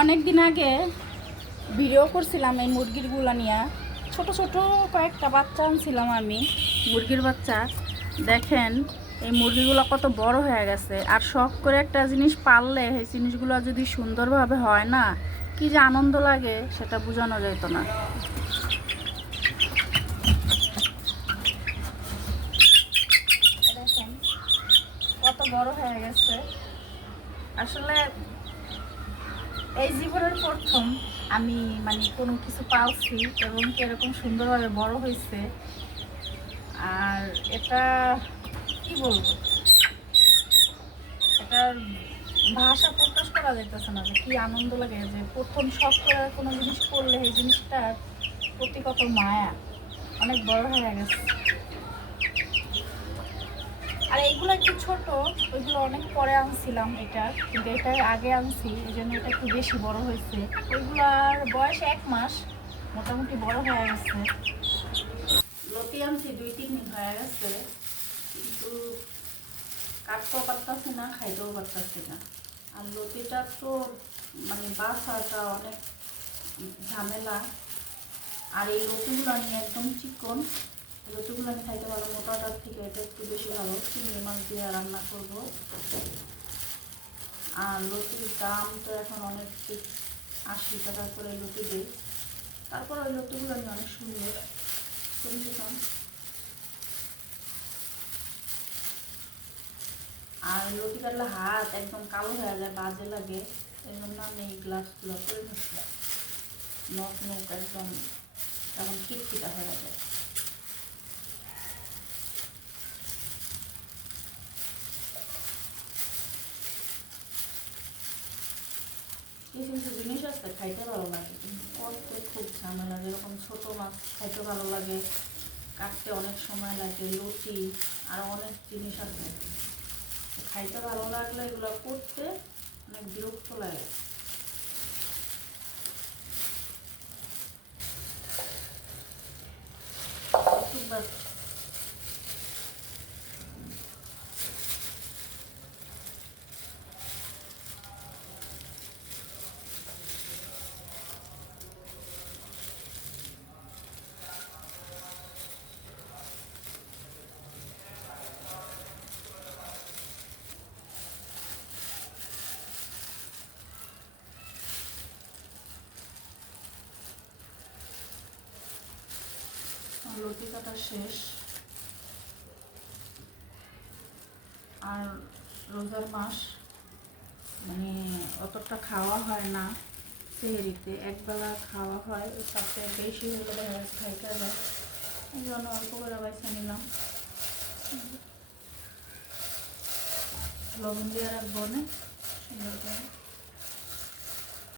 অনেক দিন আগে ভিডিও করছিলাম এই মুরগিরগুলো নিয়ে। ছোট ছোট কয়েকটা বাচ্চা আনছিলাম আমি, মুরগির বাচ্চা। দেখেন, এই মুরগিগুলো কত বড় হয়ে গেছে। আর শখ করে একটা জিনিস পারলে এই জিনিসগুলো যদি সুন্দরভাবে হয় না, কি যে আনন্দ লাগে সেটা বোঝানো যেত না। কত বড় হয়ে গেছে। আসলে এই জীবনের প্রথম আমি মানে কোনো কিছু পালছি এবং কি এরকম সুন্দরভাবে বড় হয়েছে। আর এটা কি বলব? এটার ভাষা প্রকাশ করা যাইতেছে না যে কি আনন্দ লাগে যে প্রথম শখ করে কোনো জিনিস করলে এই জিনিসটার প্রতি কত মায়া। অনেক বড় হয়ে গেছে। আর এইগুলো একটু ছোট, ওইগুলো অনেক পরে আনছিলাম এটা, কিন্তু এটা আগে আনছি এই জন্য এটা একটু বেশি বড় হয়েছে। ওইগুলার বয়স এক মাস, মোটামুটি বড় হয়ে গেছে। লতি আনছি, দুই তিন দিন হয়ে গেছে, কিন্তু কাটতেও পারতাছি না, খাইতেও পারতাছি না। আর লতিটা তো মানে বাসাটা অনেক ঝামেলা। আর এই লতিগুলো আমি একদম চিকন। লতিগুলো আমি খাইতে ভালো মোটাটার থেকে এটা একটু বেশি ভালো। চিংড়ি মাছ দিয়ে রান্না করব। আর লতির দাম তো এখন অনেক আশি টাকা করে লতি দিই তারপর ওই লতিগুলো আমি অনেক সুন্দর শুনছিলাম আর লতি কাটলে হাত একদম কালো হয়ে যায়, বাজে লাগে। এই জন্য আমি এই গ্লাসগুলো করে নিচ্ছি। নখ নখ একদম এখন খিটখিটা হয়ে যায়। কিছু জিনিস আছে, খাইতে ভালো লাগে। করতে খুব ঝামেলা, যেরকম ছোট মাছ খাইতে ভালো লাগে। কাটতে অনেক সময় লাগে, লুচি আর অনেক জিনিস আছে। খাইতে ভালো লাগলে এগুলো করতে অনেক বিরক্ত লাগে। একটু লতি কাটা শেষ। আর রোজার মাস মানে অতটা খাওয়া হয় না সেহেরিতে। একবেলা খাওয়া হয় সাথে বেশি হলে দেখা খাইতে যায় এই জন্য অল্প করে বাইসা নিলাম। লবণ দিয়ে রাখব না সুন্দর করে